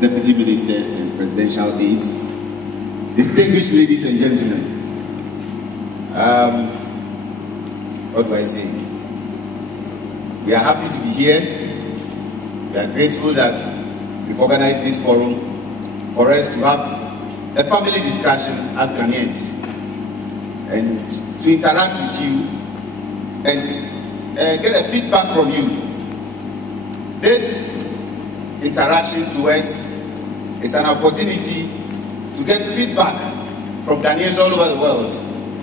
deputy ministers and presidential aides, distinguished ladies and gentlemen, what do I say? We are happy to be here. We are grateful that we've organized this forum for us to have a family discussion as Ghanaians and to interact with you and get a feedback from you. This interaction to us is an opportunity to get feedback from Ghanaians all over the world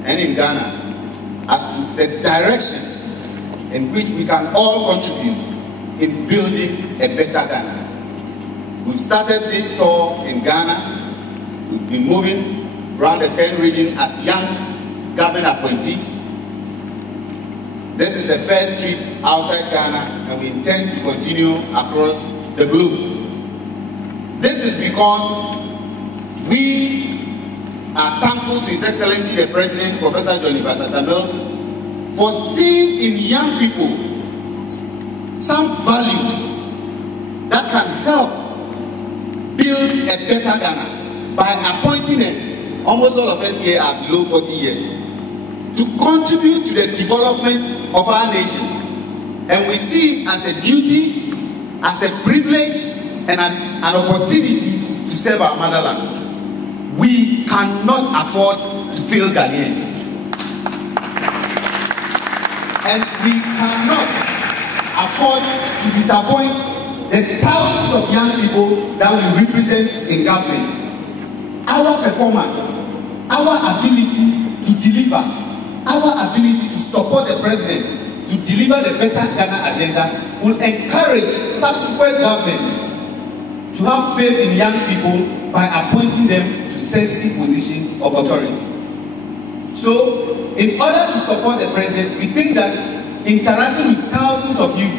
and in Ghana as to the direction in which we can all contribute in building a better Ghana. We've started this tour in Ghana. We've been moving around the 10 region as young government appointees. This is the first trip outside Ghana, and we intend to continue across the globe. This is because we are thankful to His Excellency the President, Professor John Ibasata Mills, for seeing in young people some values that can help build a better Ghana by appointing us, almost all of us here are below 40 years, to contribute to the development of our nation. And we see it as a duty, as a privilege, and as an opportunity to serve our motherland. We cannot afford to fail Ghanaians. And we cannot afford to disappoint the thousands of young people that we represent in government. Our performance, our ability to deliver, our ability to support the president to deliver the better Ghana agenda will encourage subsequent governments to have faith in young people by appointing them to sensitive positions of authority. So, in order to support the president, we think that interacting with thousands of you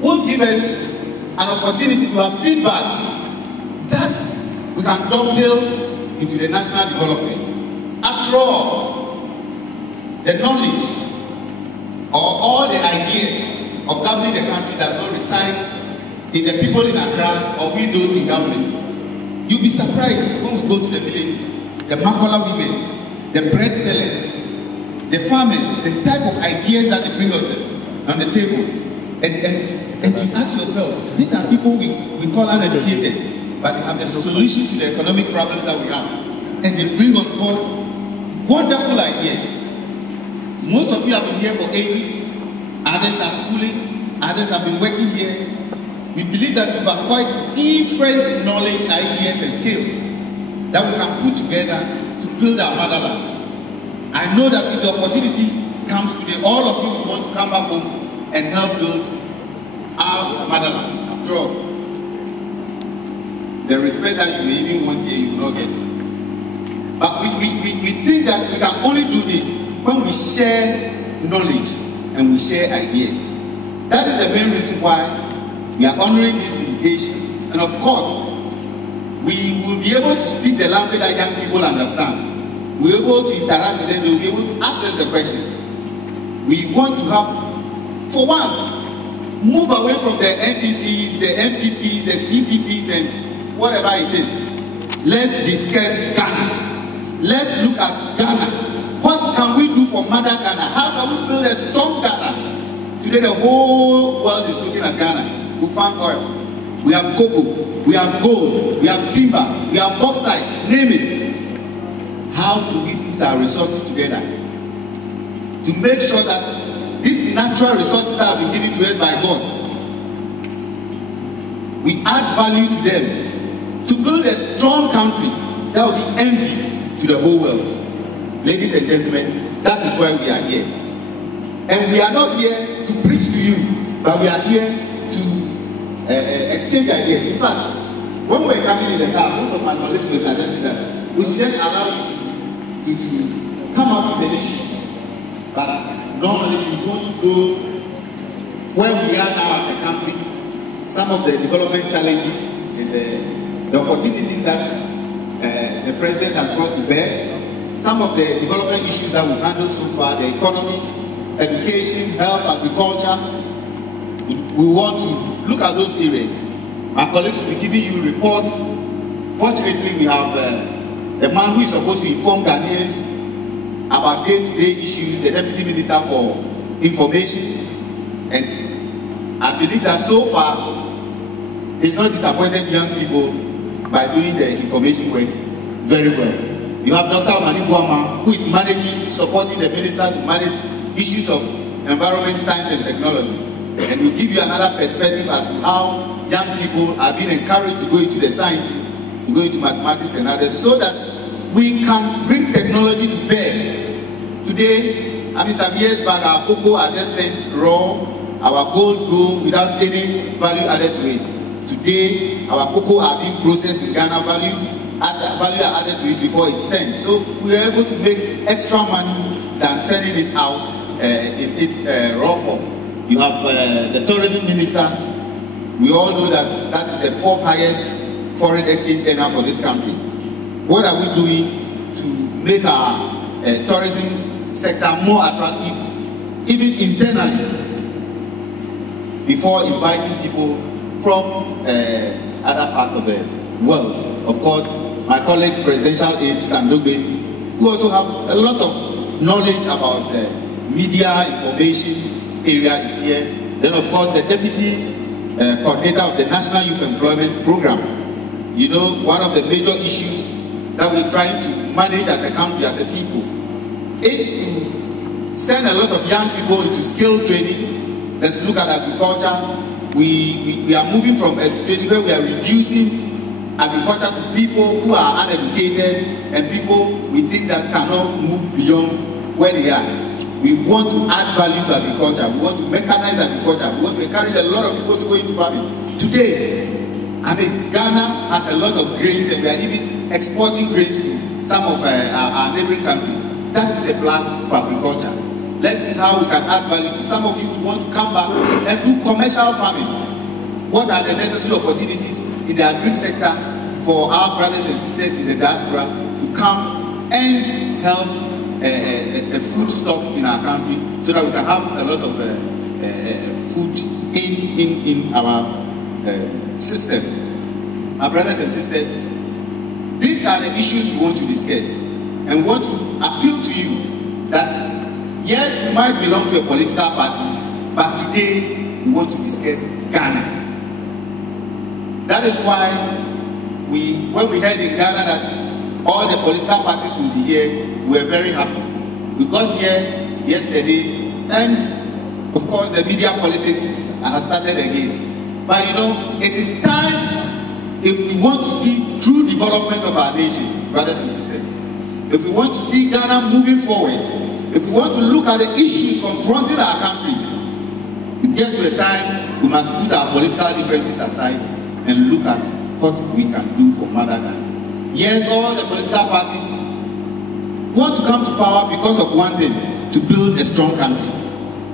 will give us an opportunity to have feedbacks that we can dovetail into the national development. After all, the knowledge or all the ideas of governing the country does not reside in the people in Accra or we those in government. You'll be surprised when we go to the villages, the Makola women, the bread sellers, the farmers, the type of ideas that they bring on the table. And you ask yourself, these are people we call uneducated, but they have the solution to the economic problems that we have. And they bring on board wonderful ideas. Most of you have been here for ages, others are schooling, others have been working here. We believe that you've acquired different knowledge, ideas, and skills that we can put together to build our motherland. I know that if the opportunity comes today, all of you want to come back home and help build our motherland. After all, the respect that you may even want here, you will not get. But we think that we can only do this when we share knowledge and we share ideas. That is the main reason why we are honoring this invitation. And of course, we will be able to speak the language that young people understand. We're able to interact with them, we'll be able to answer the questions. We want to have, for once, move away from the NDCs, the MPPs, the CPPs, and whatever it is. Let's discuss Ghana. Let's look at Ghana. What can we do for Mother Ghana? How can we build a strong Ghana? Today the whole world is looking at Ghana. We found oil. We have cocoa. We have gold. We have timber. We have bauxite. Name it. How do we put our resources together to make sure that these natural resources that have been given to us by God, we add value to them to build a strong country that will be envy to the whole world? Ladies and gentlemen, that is why we are here. And we are not here to preach to you, but we are here to exchange ideas. In fact, when we were coming in the car, most of my colleagues were suggesting that we should just allow you to come up with the issues. But normally we want to go where we are now as a country, some of the development challenges and the opportunities that the president has brought to bear, some of the development issues that we've handled so far, the economy, education, health, agriculture. We want to look at those areas. My colleagues will be giving you reports. Fortunately, we have a man who is supposed to inform Ghanaians about day-to-day issues, the Deputy Minister for Information. And I believe that so far, he's not disappointed young people by doing the information work very well. You have Dr. Amani Buama, who is supporting the minister to manage issues of environment, science, and technology. And we'll give you another perspective as to how young people are being encouraged to go into the sciences, to go into mathematics and others, so that we can bring technology to bear. Today, I mean, some years back, our cocoa are just sent raw, our gold go without any value added to it. Today, our cocoa are being processed in Ghana, value are added to it before it's sent. So we are able to make extra money than sending it out in its raw form. You have the tourism minister. We all know that that is the 4th highest foreign exchange earner for this country. What are we doing to make our tourism sector more attractive, even internally, before inviting people from other parts of the world? Of course, my colleague, Presidential Aides and Ludwig, who also have a lot of knowledge about media information area is here. Then, of course, the Deputy Coordinator of the National Youth Employment Program. You know, one of the major issues that we're trying to manage as a country, as a people, is to send a lot of young people into skill training. Let's look at agriculture. We are moving from a situation where we are reducing agriculture to people who are uneducated and people we think that cannot move beyond where they are. We want to add value to agriculture. We want to mechanize agriculture. We want to encourage a lot of people to go into farming. Today, I mean, Ghana has a lot of grains and we are even exporting grains to some of our neighboring countries. That is a plus for agriculture. Let's see how we can add value to some of you who want to come back and do commercial farming. What are the necessary opportunities in the agri sector for our brothers and sisters in the diaspora to come and help a food stock in our country so that we can have a lot of food in our system. Our brothers and sisters, these are the issues we want to discuss and want to appeal to you that yes, we might belong to a political party, but today we want to discuss Ghana. That is why when we heard in Ghana that all the political parties will be here, we were very happy. We got here yesterday, and of course the media politics has started again. But you know, it is time, if we want to see true development of our nation, brothers and sisters, if we want to see Ghana moving forward, if we want to look at the issues confronting our country, it gets to the time we must put our political differences aside and look at what we can do for Mother Ghana. Yes, all the political parties want to come to power because of one thing, to build a strong country.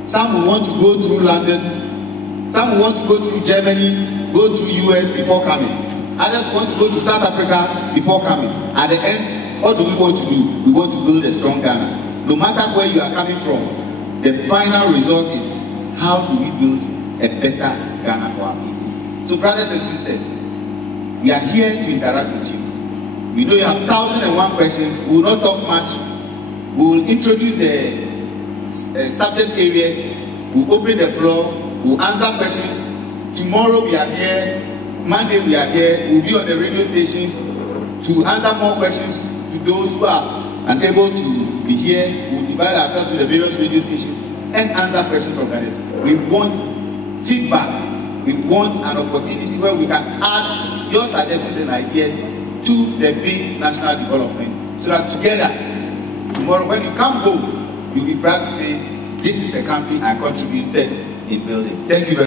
Some will want to go through London, some will want to go through Germany, go through US before coming. Others want to go to South Africa before coming. At the end, what do we want to do? We want to build a strong Ghana. No matter where you are coming from, the final result is how do we build a better Ghana for our people. So brothers and sisters, we are here to interact with you. We know you have 1,001 questions. We will not talk much. We will introduce the subject areas. We will open the floor. We will answer questions. Tomorrow we are here. Monday we are here. We will be on the radio stations to answer more questions to those who are unable to be here. We will divide ourselves to the various radio stations and answer questions from Ghana. We want feedback. We want an opportunity where we can add your suggestions and ideas to the big national development so that together, tomorrow when you come home, you'll be proud to say, this is a country I contributed in building. Thank you very much.